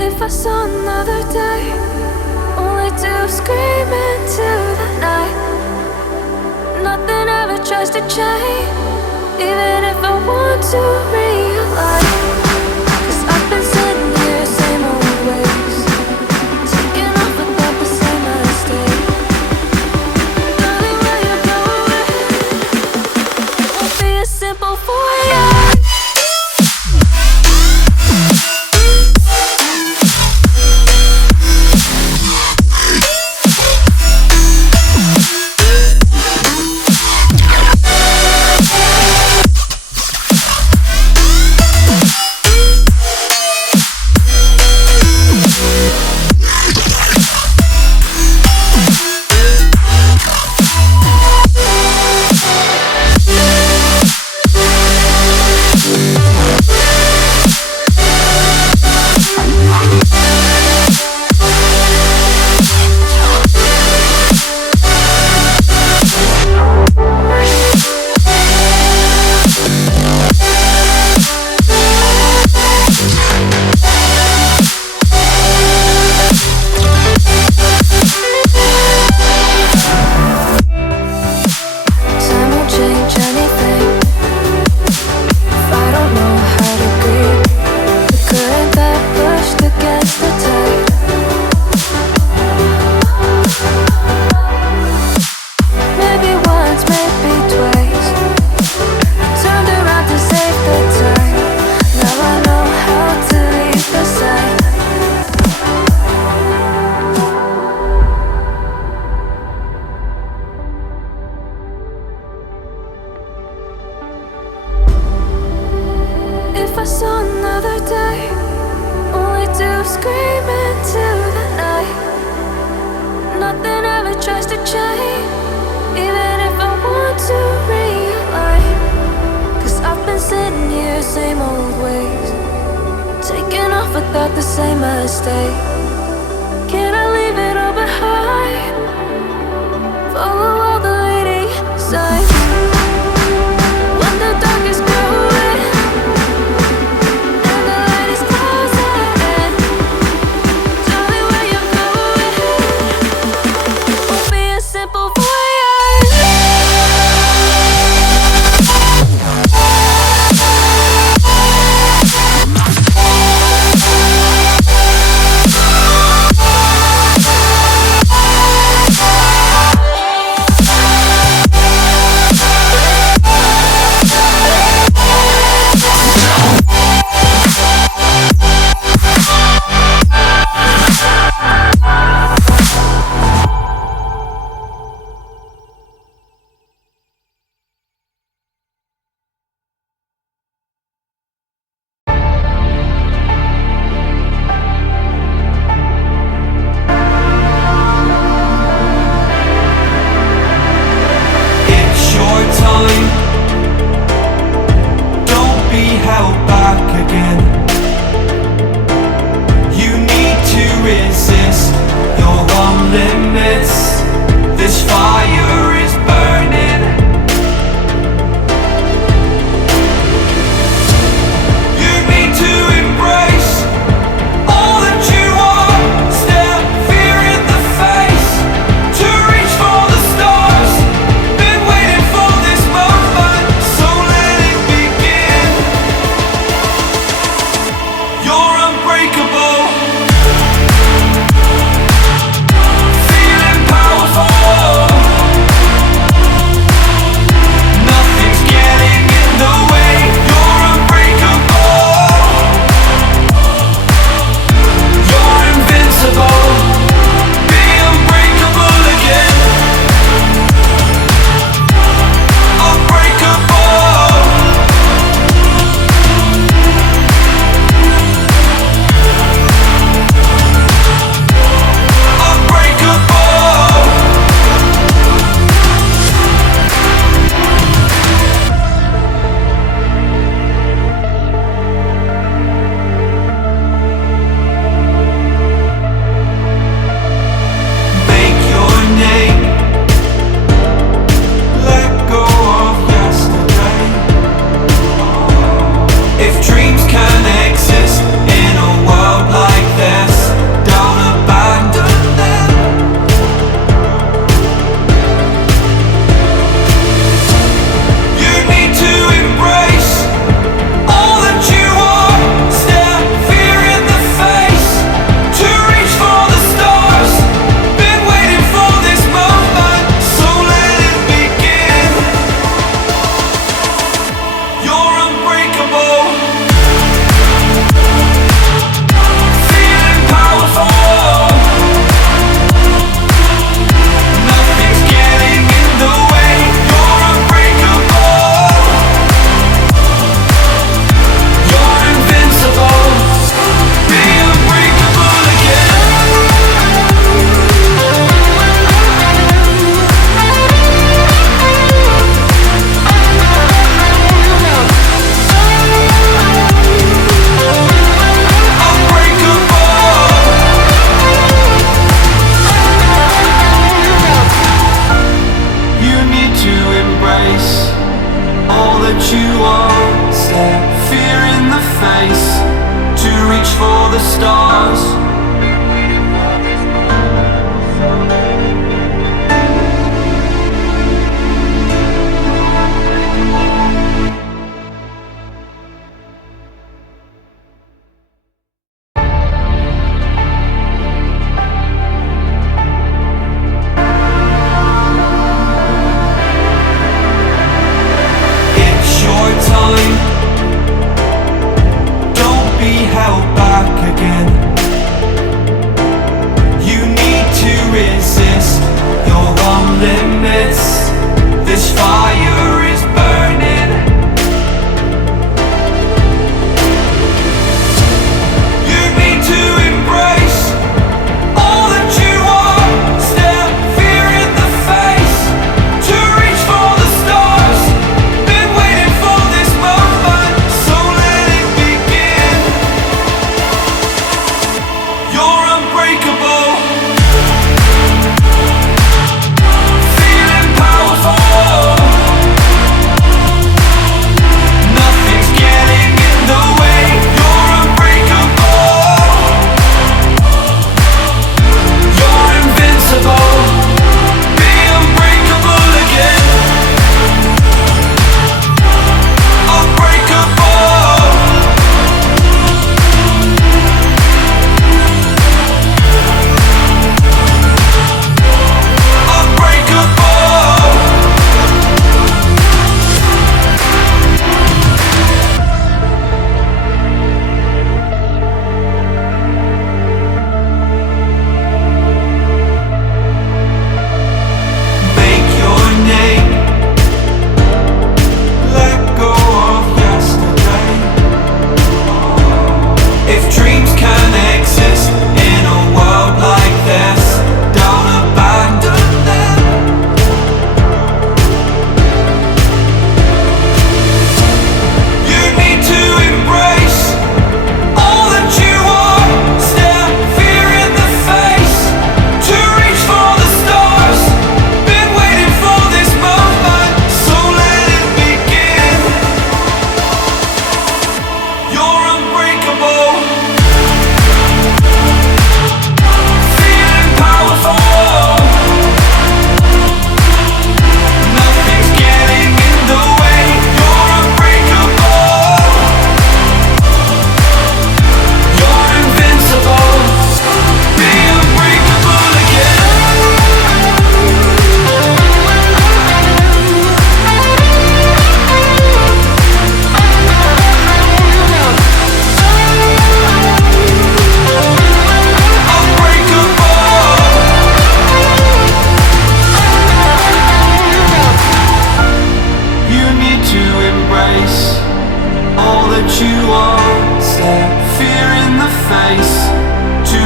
If I saw another day, only to scream into the night. Nothing ever tries to change, even if I want to realize. 'Cause I've been sitting here, same old ways, taking off without the same mistake. Darling, where you going? It won't be as simple for you. If I saw another day, only to scream into the night. Nothing ever tries to change, even if I want to realize. 'Cause I've been sitting here, same old ways, taking off without the same mistake. Can I leave it all behind? Follow all the leading signs. When the dark is growing and the light is closing in, darling, where you going? Won't be as simple for you.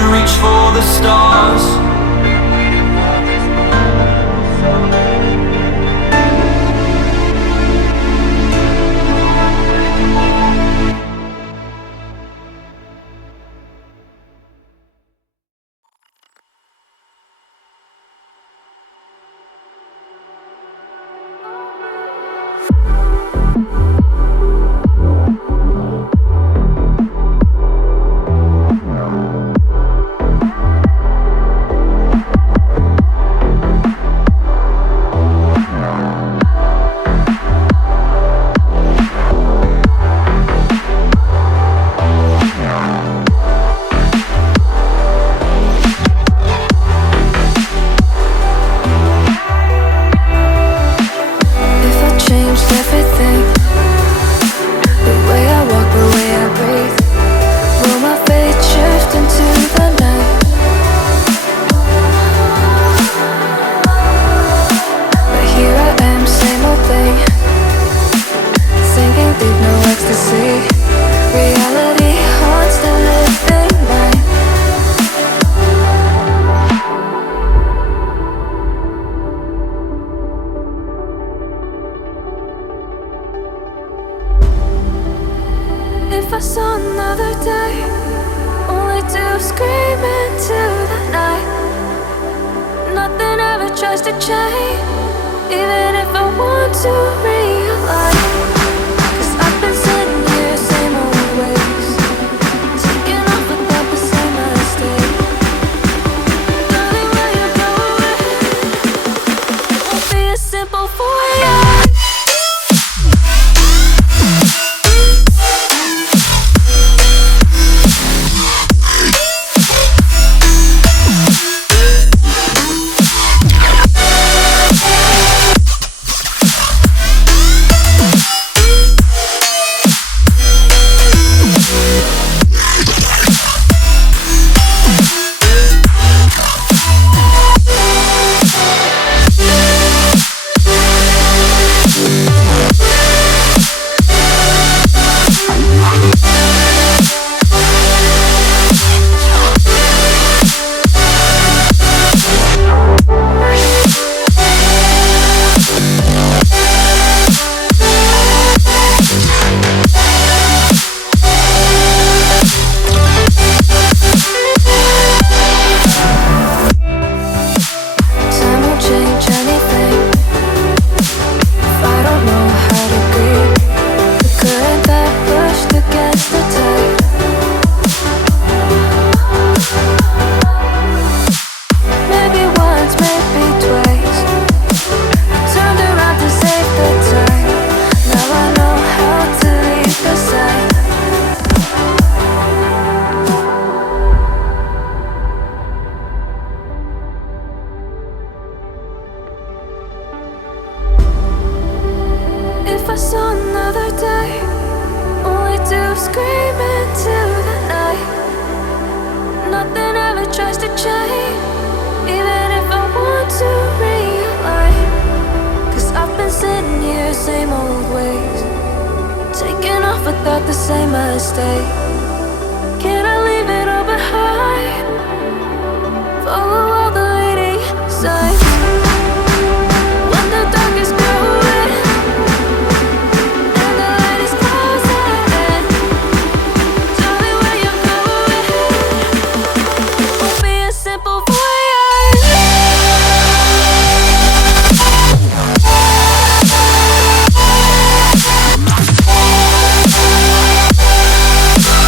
reach for the stars.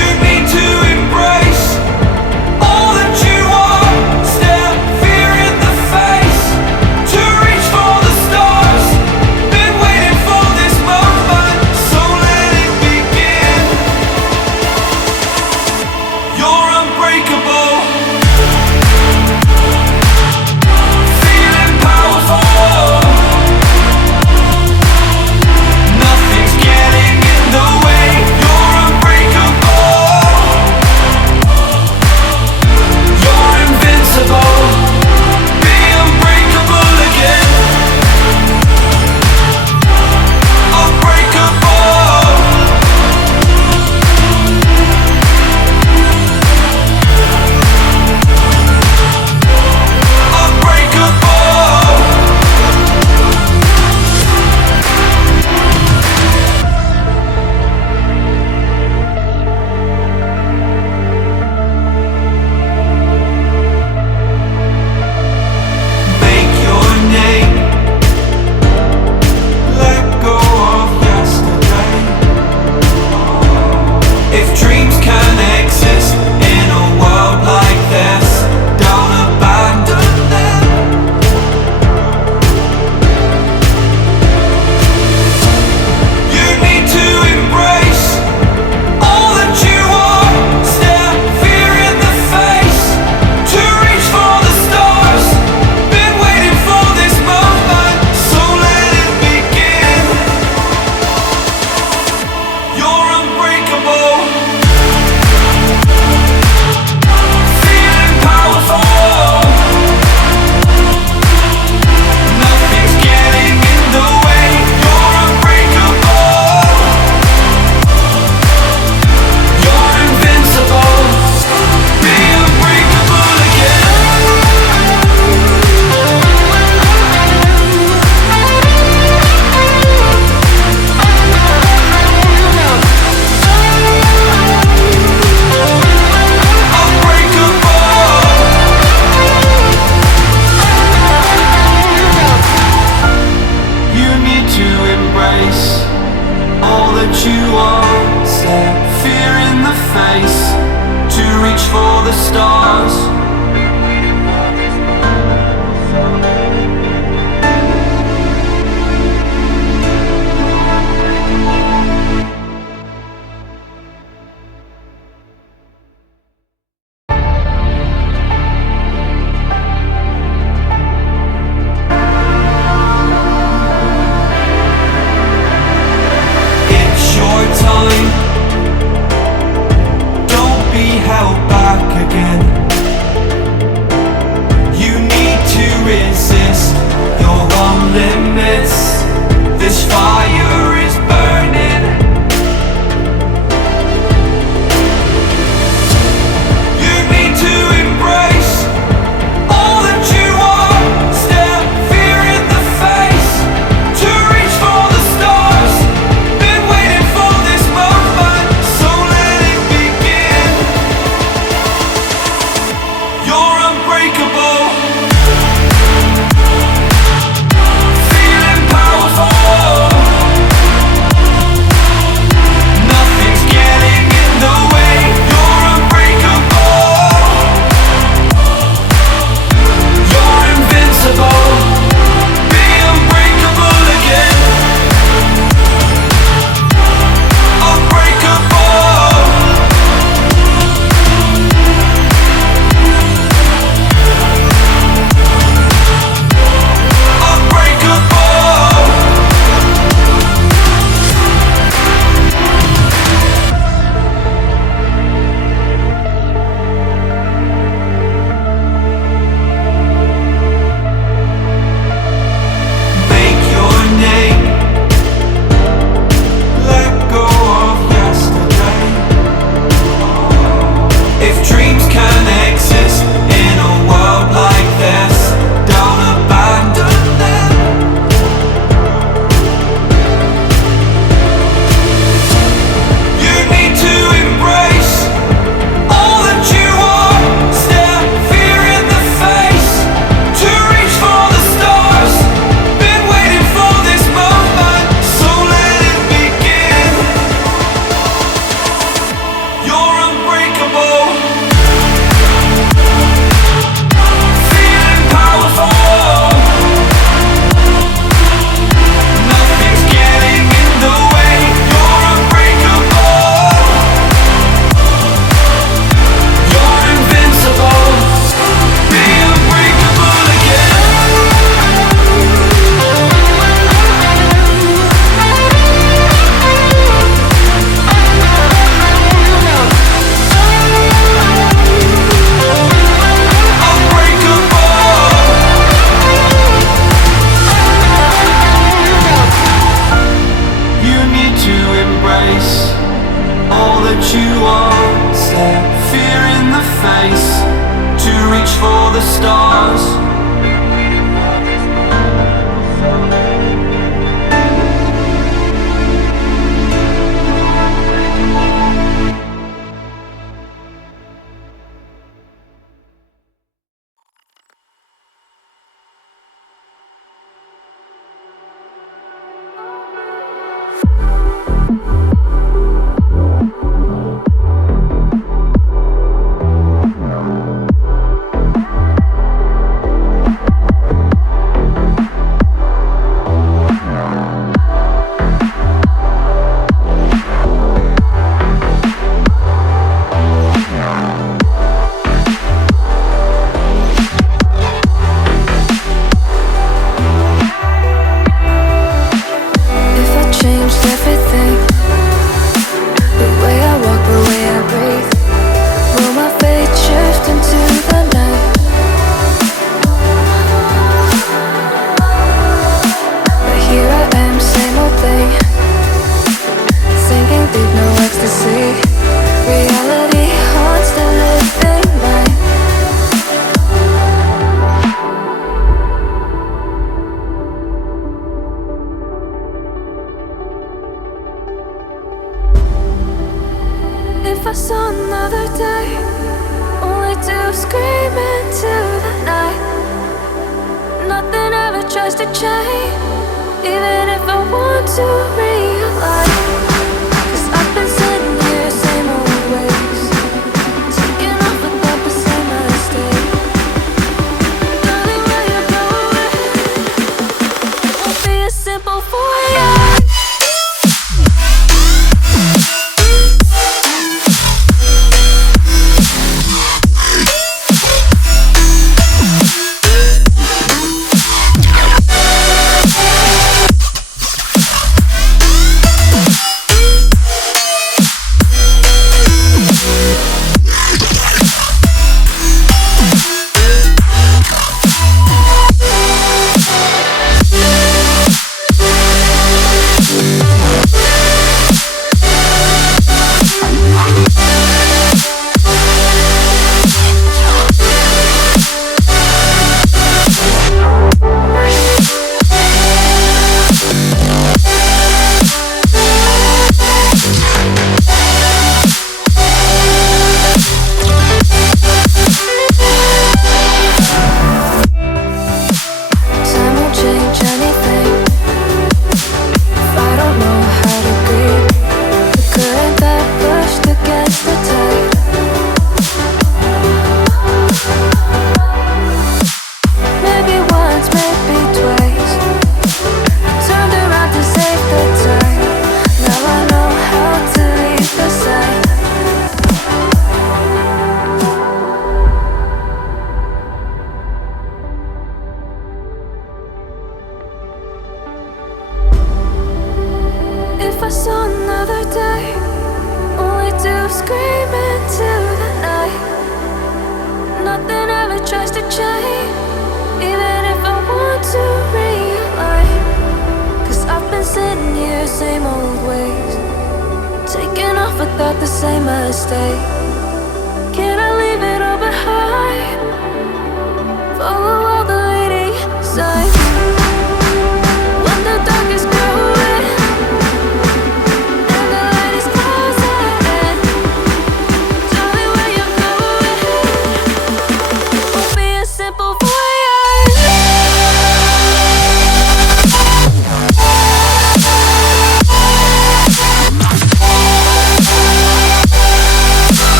Nothing ever tries to change, even if I want to realize. 'Cause I've been sitting here, same old ways, taking off without the same mistake. Darling, where you going? It won't be as simple for you. If I saw another day, only to scream into the night. Nothing ever tries to change, even if I want to realize. 'Cause I've been sitting here, same old ways, taking off without the same mistake. Can I leave it all behind? Follow all the leading signs. When the dark is growing and the light is closing, darling, where you going? Won't be as simple for you.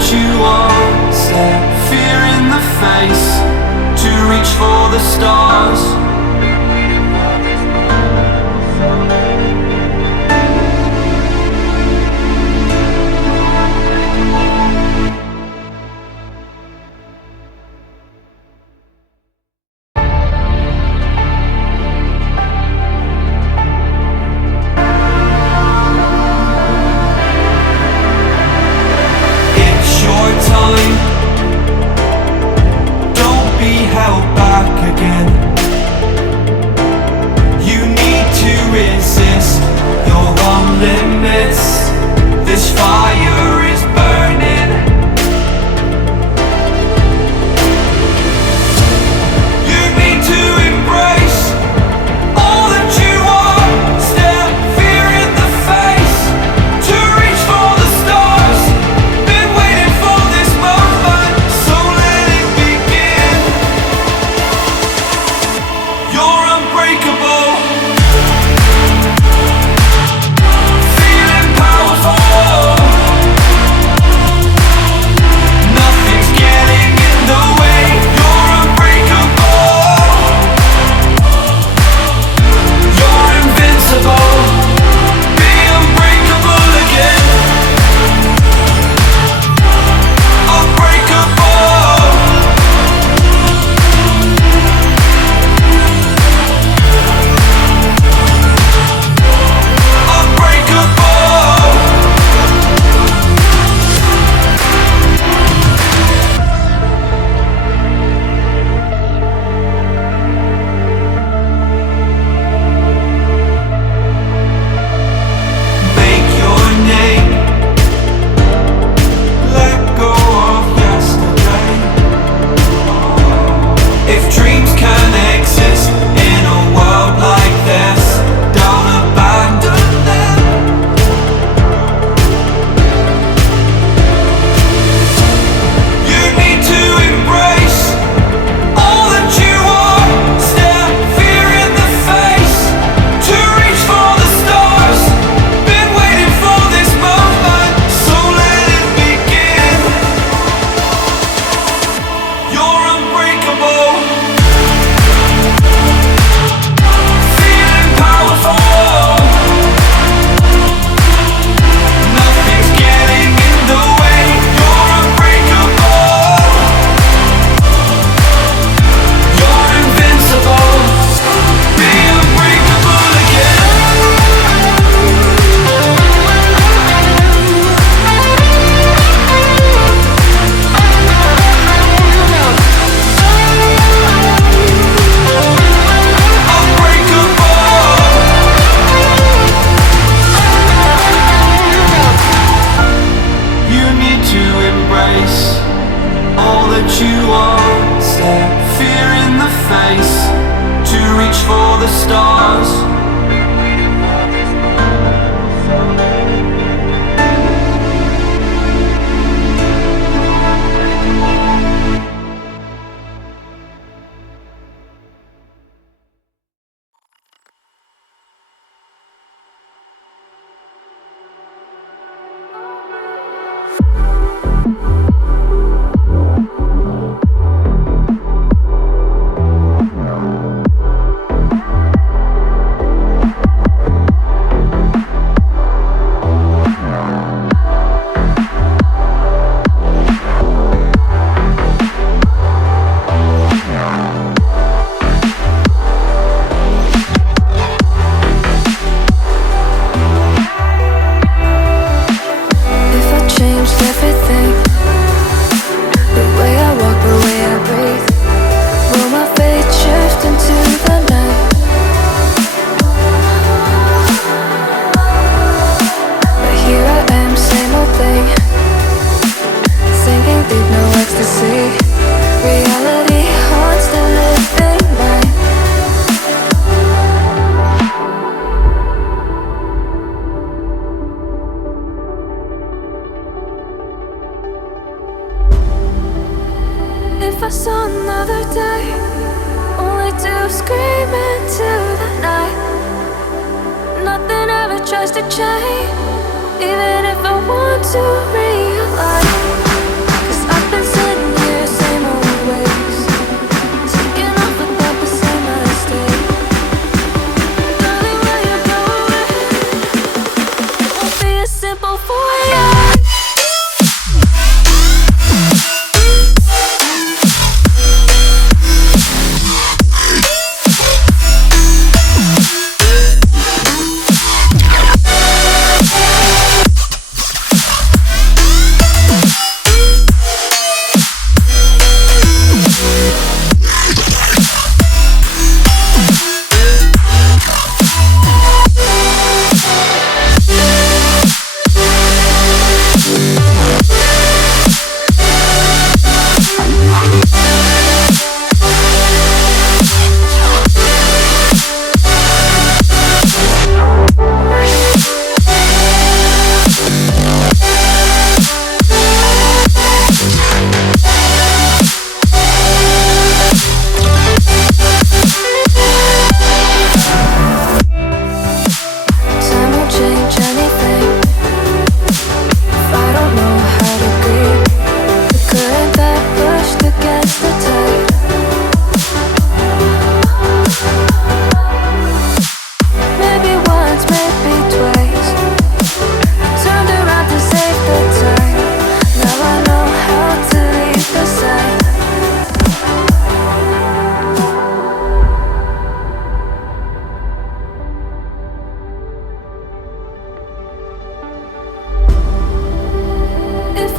that you are. Stare fear in the face to reach for the stars. tries to change, even if I want to realize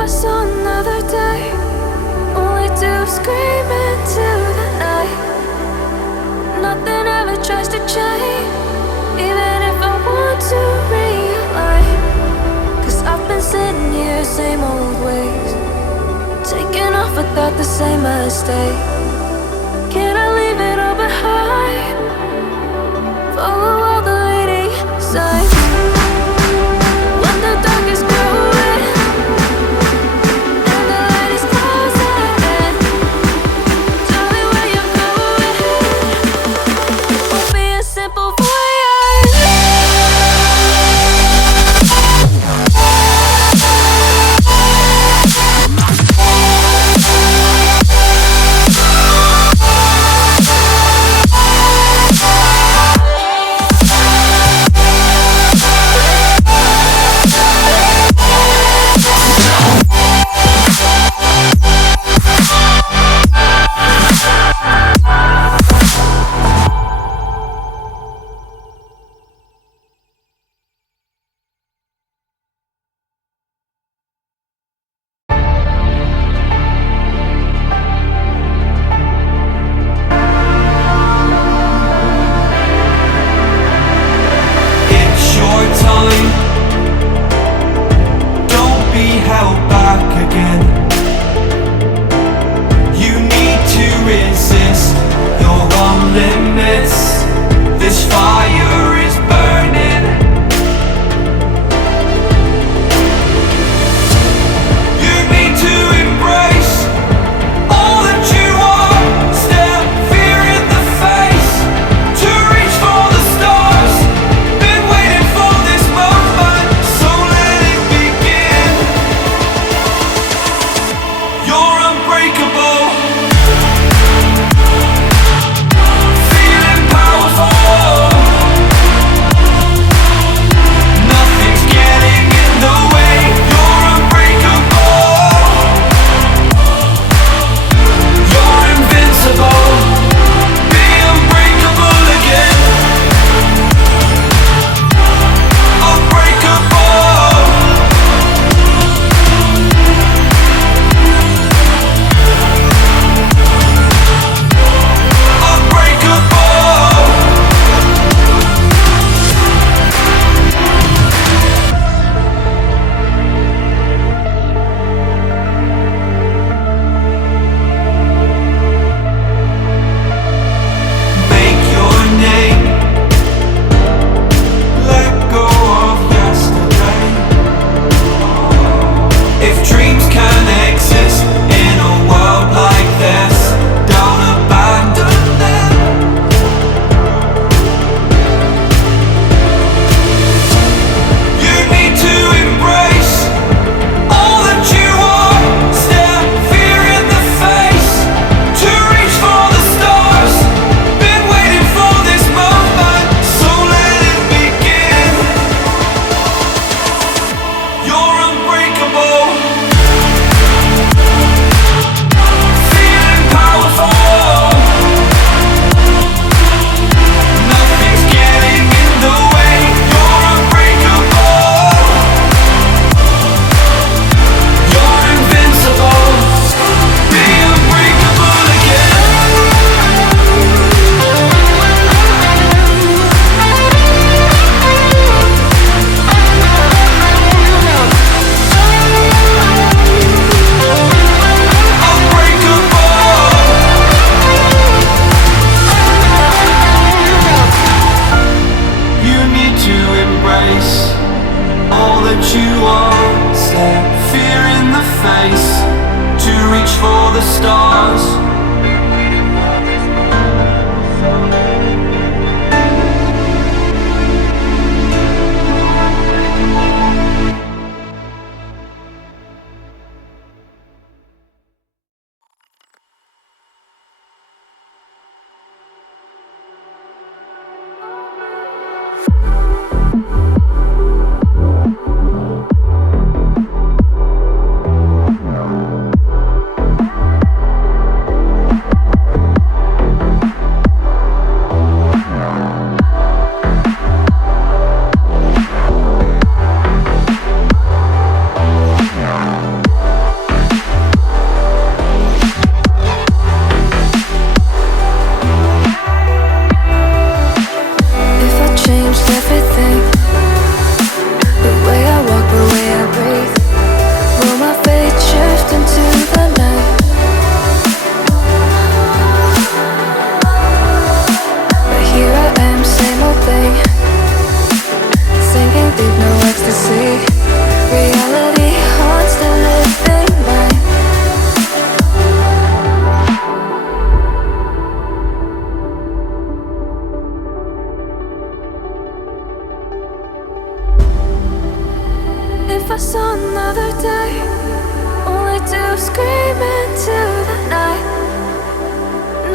I saw another day, only to scream into the night. Nothing ever tries to change, even if I want to realign. 'Cause I've been sitting here, same old ways, taking off without the same mistake. Can I leave it all behind? Follow all the leading signs. When the dark is growing and the light is closing in, tell me where you're going. Won't be a simple voyage. It's your time. Don't be held back again. You need to resist your own limits. This fire is burning. You need to embrace all that you are. Stare fear in the face to reach for the stars. Been waiting for this moment, so let it begin. You're unbreakable. Feeling powerful. Nothing's getting in the way. You're unbreakable. You're invincible. Be unbreakable again. Unbreakable. Unbreakable. Make your name. Let go of yesterday. If dreams can exist in a world like this, don't abandon them. You need to embrace all that you are. Stare fear in the face to reach for the stars. Been waiting for this moment, so let it begin. You're unbreakable. Feeling powerful. Nothing's getting in the way. You're unbreakable. You're invincible. Be unbreakable again. You need to embrace all that you are. Stare fear in the face to reach for the stars.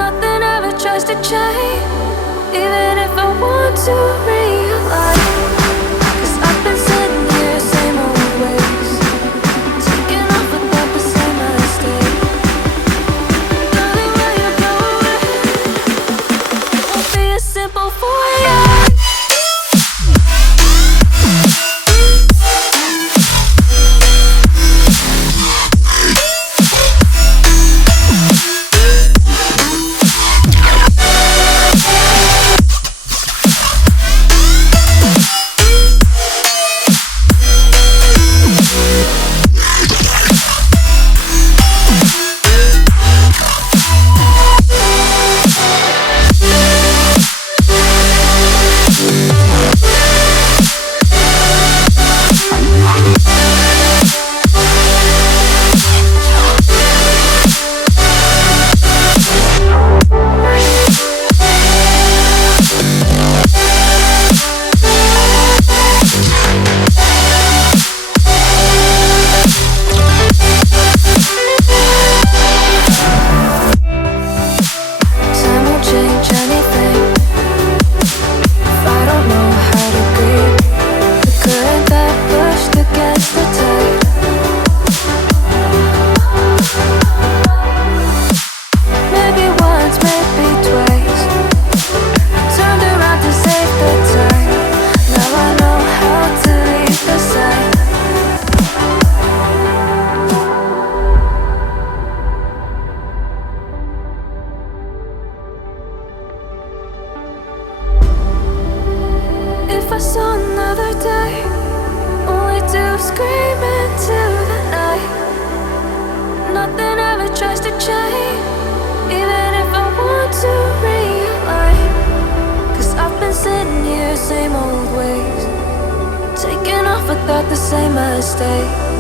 Nothing ever tries to change, even if I want to realize. 'Cause I've been sitting here, same old ways, taking off without the same mistake. Darling, will you go away? It won't be as simple for you. If I saw another day, only to scream into the night. Nothing ever tries to change, even if I want to realize. 'Cause I've been sitting here, same old ways, taking off without the same mistake.